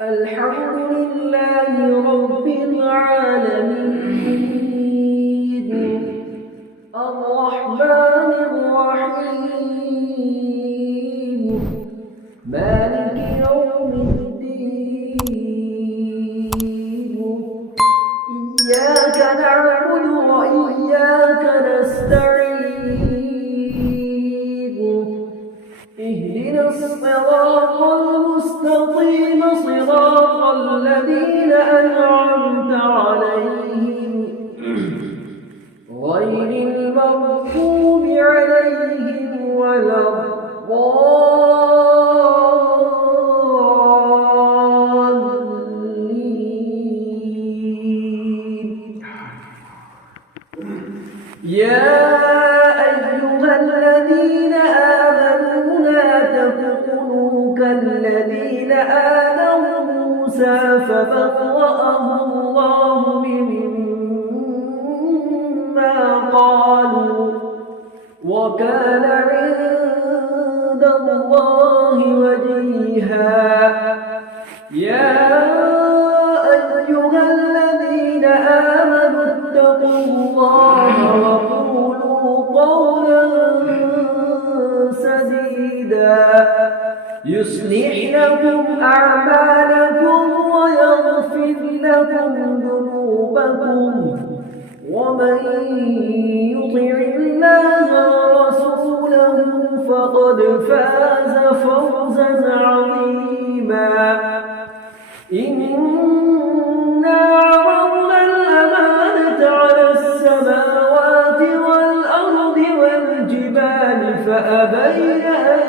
الحمد لله رب العالمين الرحمن الرحيم مالك يوم الدين إياك نعبد وإياك نستعين اهدنا الصراط المستقيم صراط الذين أنعمت عليهم غير المغضوب عليهم ولا الضالين. يا أيها الذين آمنوا لا تكونوا كالذين آذوا موسى فبرأه الله مما قالوا وكان عند الله وجيها. يا أيها الذين آمنوا اتقوا الله وقولوا قولا سديدا يصلح لكم أعمالكم ويغفر لكم ذنوبكم ومن يطع الله ورسوله فقد فاز فوزا عظيما. إنا عرضنا الأمانة على السماوات والأرض والجبال فأبين أن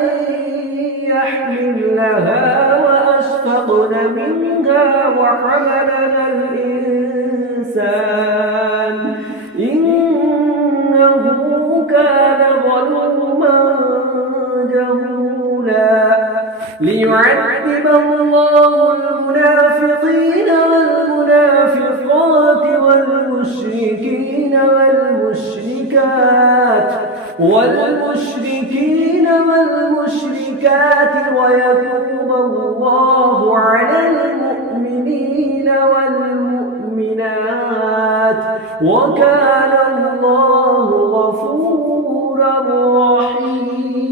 يحملنها وأشفقن منها وحملها الإنسان إنه كان ظلوما جهولا. ليعذب الله المنافقين والمنافقات والمشركين والمشركات ويتوب الله على المؤمنين والمؤمنات وكان الله غفورا رحيما.